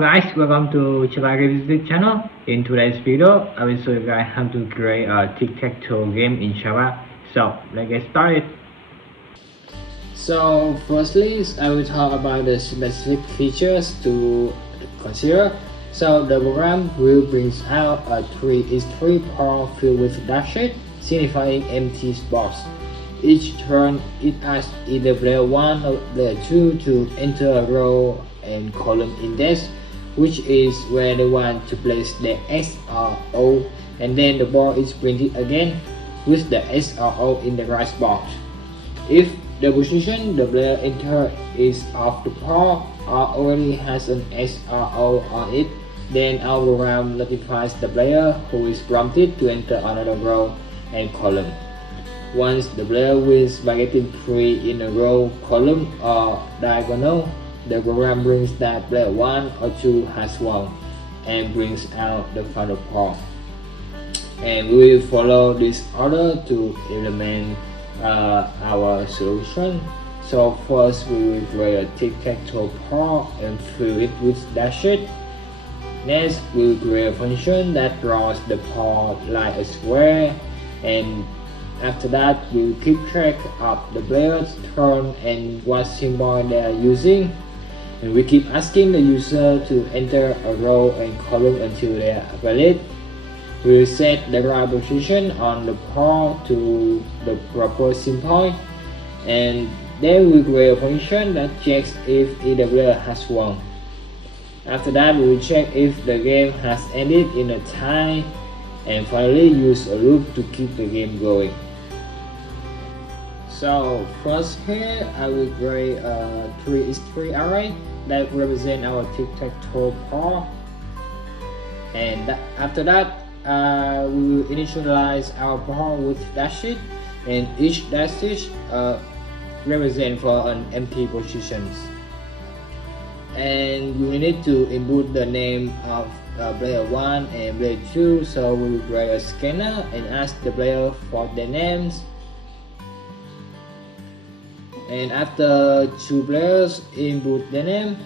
guys, welcome to Javarevisited channel. In today's video, I will show you guys how to create a Tic Tac Toe game in Java. So let's get started. So firstly, I will talk about the specific features to consider. So the program will bring out a 3x3 bar filled with dashes, signifying empty spots. Each turn, it asks either player 1 or player 2 to enter a row and column index, which is where they want to place the X or O, and then the ball is printed again with the X or O in the right spot. If the position the player entered is off the ball or already has an X or O on it, then our program notifies the player who is prompted to enter another row and column. Once the player wins by getting 3 in a row, column, or diagonal, the program brings that player 1 or 2 has won and brings out the final pawn. And we will follow this order to implement our solution. So first we will create a tic-tac-toe pawn and fill it with dashes. Next we will create a function that draws the pawn like a square, and after that, we will keep track of the player's turn and what symbol they are using. And we keep asking the user to enter a row and column until they are valid. We will set the right position on the pawn to the proper symbol. And then we create a function that checks if either player has won. After that, we will check if the game has ended in a tie. And finally, use a loop to keep the game going. So first here, I will create a 3x3 array that represent our tic-tac-toe pawn. And after that, we will initialize our pawn with dashes, and each dash represent for an empty positions. And we need to input the name of player 1 and player 2, so we will create a scanner and ask the player for their names. And after 2 players input their name,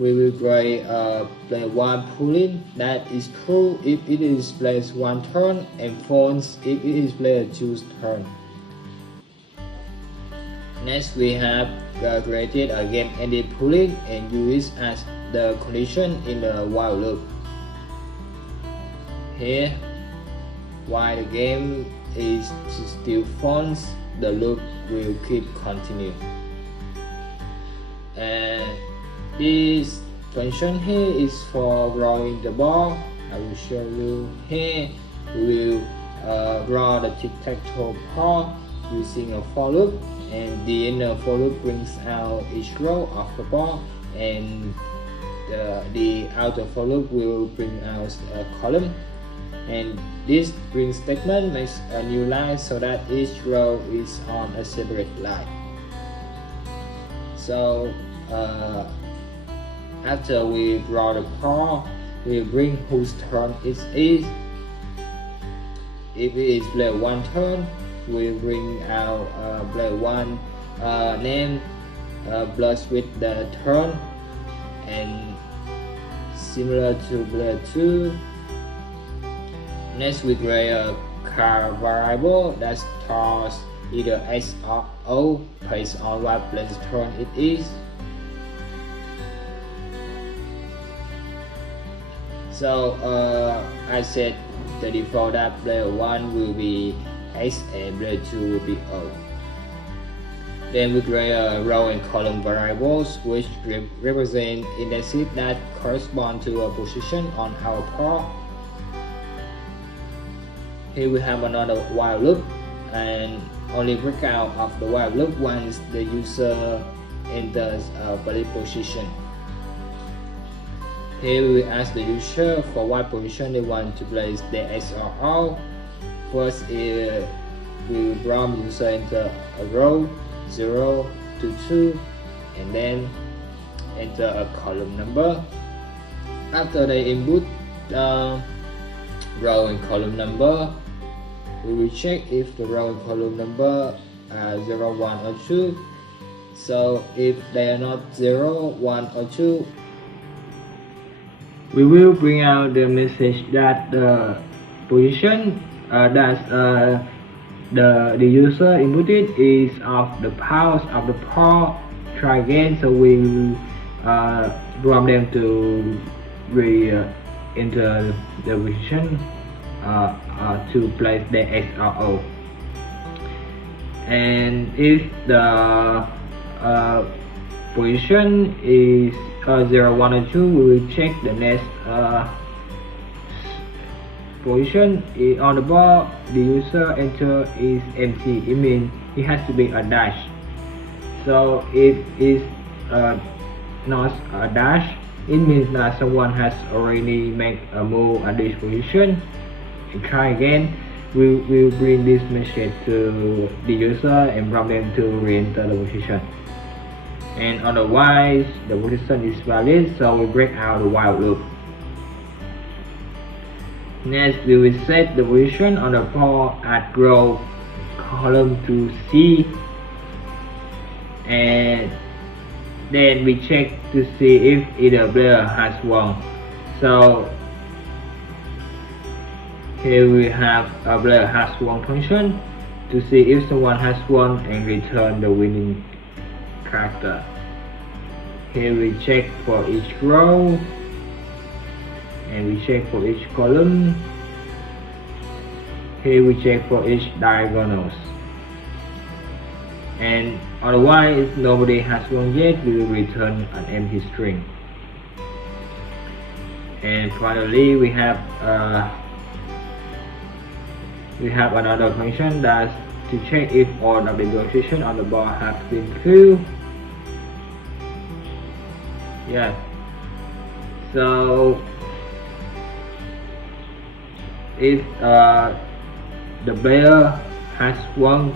we will create a player 1 pooling that is true if it is player 1 turn and false if it is player 2's turn. Next we have created a game ended pooling and use it as the condition in the while loop. Here, while the game is still false, the loop will keep continue. And this function here is for drawing the ball. I will show you here. We will draw the tic-tac-toe pawn using a for loop, and the inner for loop brings out each row of the ball, and the outer for loop will bring out a column. And this print statement makes a new line so that each row is on a separate line. So after we draw the pawn, we bring whose turn it is. If it is player 1 turn, we bring out player 1 name plus with the turn, and similar to player 2. Next we create a char variable that stores either X or O based on what player's turn it is. So I said the default that player 1 will be X and player 2 will be O. Then we create a row and column variables which represent indexes that correspond to a position on our pawn. Here we have another while loop, and only break out of the while loop once the user enters a valid position. Here we ask the user for what position they want to place the X or O. First, we will prompt user enter a row 0 to 2, and then enter a column number. After they input row and column number, we will check if the row and column number are 0, 1 or 2. So if they are not 0, 1 or 2, we will bring out the message that the position that the user inputted is of the pause of the paw. Try again, so we will prompt them to enter the position to place the X or O. And if the position is 0, 1 or 2, we will check the next position on the board. The user enter is empty. It means it has to be a dash. So if it's not a dash, it means that someone has already made a move at this position. And try again. We will bring this message to the user and prompt them to re-enter the position. And otherwise, the position is valid, so we break out the while loop. Next, we will set the position on the paw at row column to C, and then we check to see if either player has won. So here we have a player has won function to see if someone has won and return the winning character. Here we check for each row and we check for each column. Here we check for each diagonals. And otherwise, if nobody has won yet, we will return an empty string. And finally, we have another function that's to check if all of the positions on the board have been filled. Yeah. So if the player has won,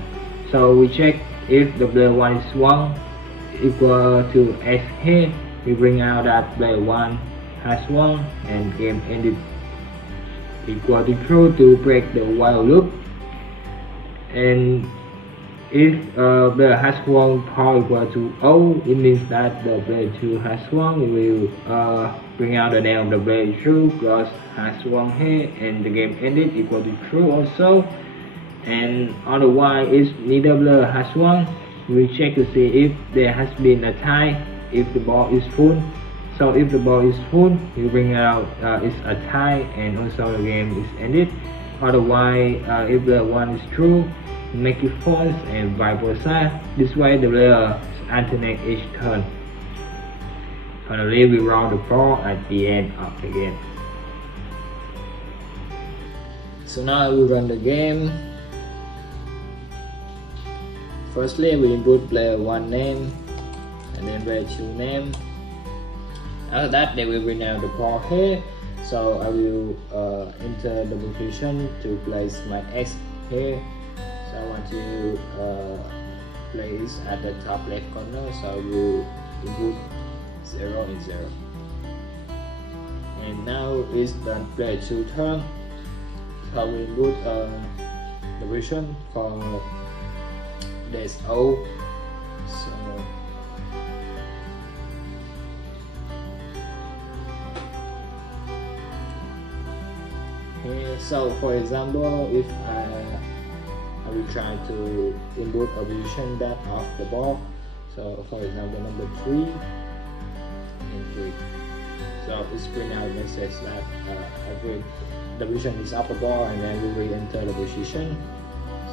so we check if the player 1 is 1 equal to X here, we bring out that player 1 has won and game ended equal to true to break the while loop. And if player has won paw equal to O, it means that the player 2 has won. We will bring out the name of the player 2 plus has won here, and the game ended equal to true also. And otherwise, if neither player has won, we check to see if there has been a tie, if the ball is full. So if the ball is full, you bring out it's a tie, and also the game is ended. Otherwise, if the 1 is true, make it false, and vice versa. This way the players alternate each turn. Finally, we round the ball at the end of the game. So now we run the game. Firstly, we input player 1 name and then player 2 name. After that, they will bring out the ball here. So I will enter the position to place my X here. So I want to place at the top left corner. So I will input 0 and 0. And now it's the player 2 turn. So we input the position for this O. So so for example, if I will try to input a position that of the ball. So for example, number 3 and 3. So it's print out message that the position is up the ball, and then we will enter the position.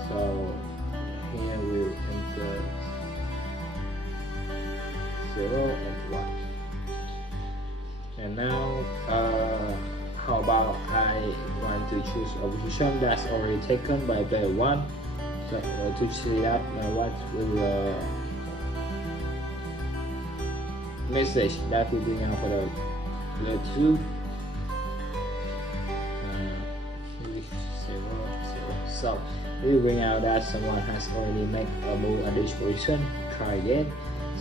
So here we will enter 0 and 1. And now how about I want to choose a position that's already taken by player 1. So to see that what will message that will bring out for the player 2. 0, 0. So we bring out that someone has already made a move at this position. Try again.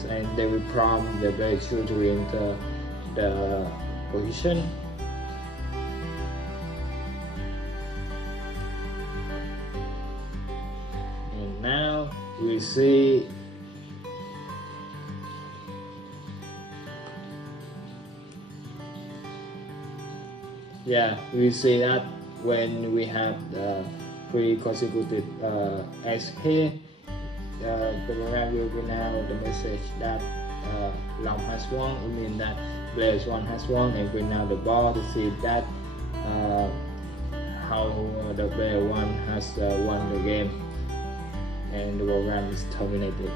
So, and they will prompt the player 2 to re-enter the position. And now we see Yeah, we see that when we have three consecutive S here, the program will bring out the message that Long has won. It means that players one has won, and bring out the ball to see that uh, how the player one has won the game, and the program is terminated.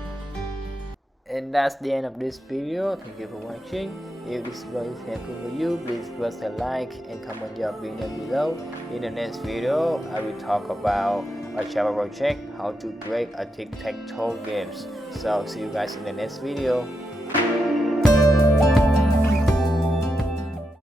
And that's the end of this video. Thank you for watching. If this video is helpful for you, please press a like and comment your opinion below. In the next video, I will talk about a Java project, how to create a tic-tac-toe games. So see you guys in the next video.